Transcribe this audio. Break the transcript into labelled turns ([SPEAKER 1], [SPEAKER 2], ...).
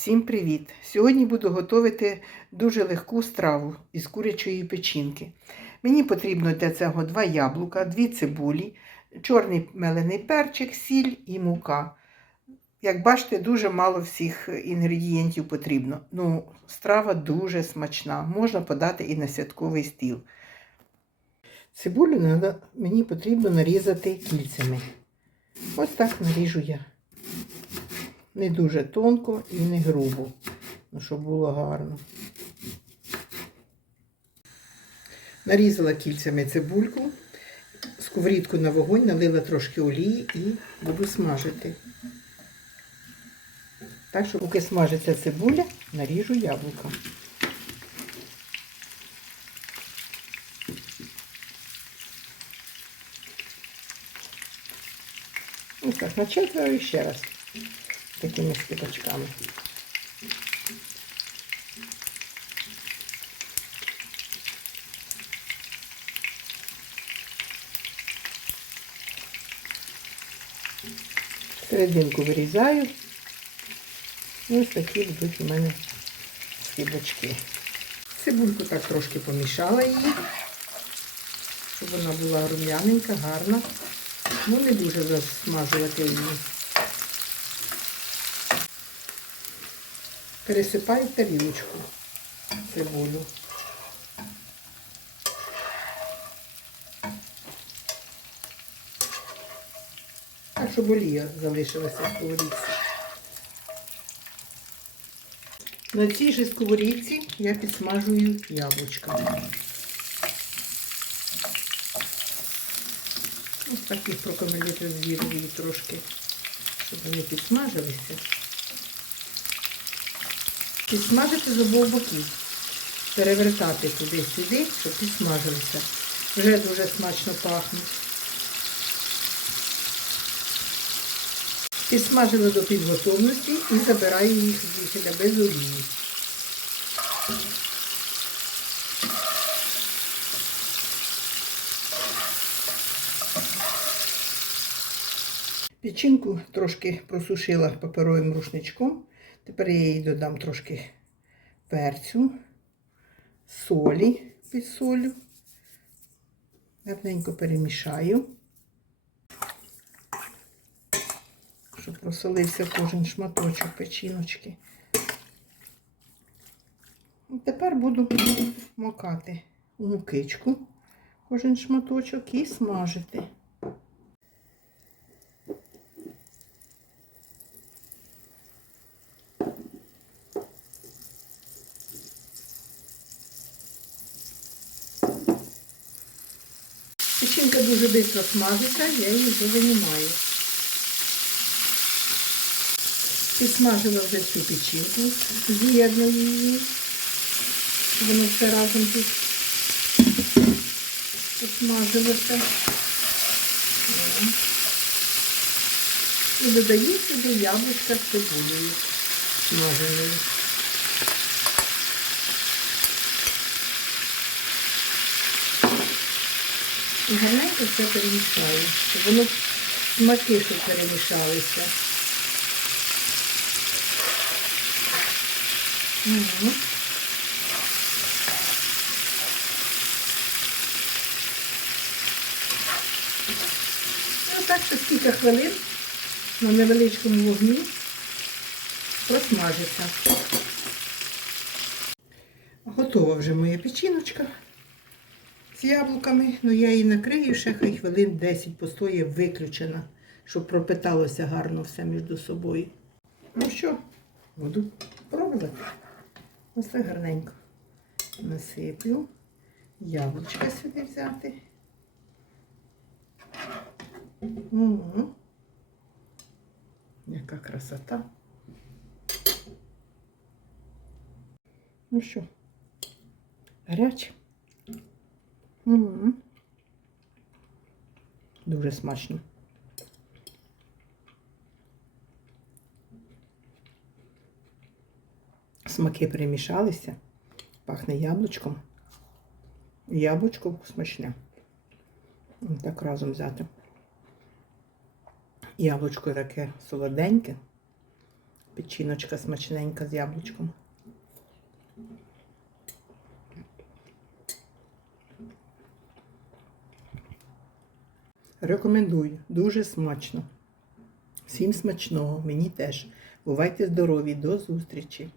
[SPEAKER 1] Всім привіт! Сьогодні буду готувати дуже легку страву із курячої печінки. Мені потрібно для цього два яблука, дві цибулі, чорний мелений перчик, сіль і мука. Як бачите, дуже мало всіх інгредієнтів потрібно. Ну, страва дуже смачна, можна подати і на святковий стіл. Цибулю мені потрібно нарізати кільцями. Ось так наріжу я. Не дуже тонко і не грубо, ну, щоб було гарно. Нарізала кільцями цибульку, сковорідку на вогонь, налила трошки олії і буду смажити. Так що, поки смажиться цибуля, наріжу яблука. Ось так, на четверо і ще раз такими скибочками. Серединку вирізаю. І ось такі будуть у мене скибочки. Цибульку так трошки помішала її, щоб вона була рум'яненька, гарна. Ну не дуже засмажувати її. Пересипаю в тарілочку цибулю. Так, щоб олія залишилася в сковорідці. На цій же сковорідці я підсмажую яблучка. Ось так їх прокомелити з'їду трошки, щоб вони підсмажилися. Підсмажити з обох боків. Перевертати туди-сюди, щоб підсмажилися. Вже дуже смачно пахнуть. Підсмажила до підготовності і забираю їх звідси без олії. Печінку трошки просушила паперовим рушничком. Тепер я їй додам трошки перцю, солі підсолю. Гарненько перемішаю, щоб просолився кожен шматочок печіночки. Тепер буду макати у мукичку кожен шматочок і смажити. Печінка дуже швидко смажиться, я її вже винімаю. Підсмажила вже всю печінку, з'єдную її. Воно все разом тут посмажилося. О. І додаю сюди яблучка з цибулею смаженою. І гарненько все перемішаю, щоб воно смаки щоб перемішалися. Угу. Ну так, що кілька хвилин на невеличкому вогні просмажиться. Готова вже моя печіночка з яблуками, ну я її накрию, ще хай хвилин 10 постоє виключена, щоб пропиталося гарно все між собою. Ну що, буду пробувати. Ось так гарненько насиплю. Яблучка сюди взяти. Угу. Яка красота. Ну що, гаряче? Дуже смачно. Смаки перемішалися, пахне яблучком. Яблучко смачне. Так разом взяти. Яблучко таке солоденьке, Печіночка смачненька з яблучком. Рекомендую, дуже смачно. Всім смачного, мені теж. Бувайте здорові, до зустрічі!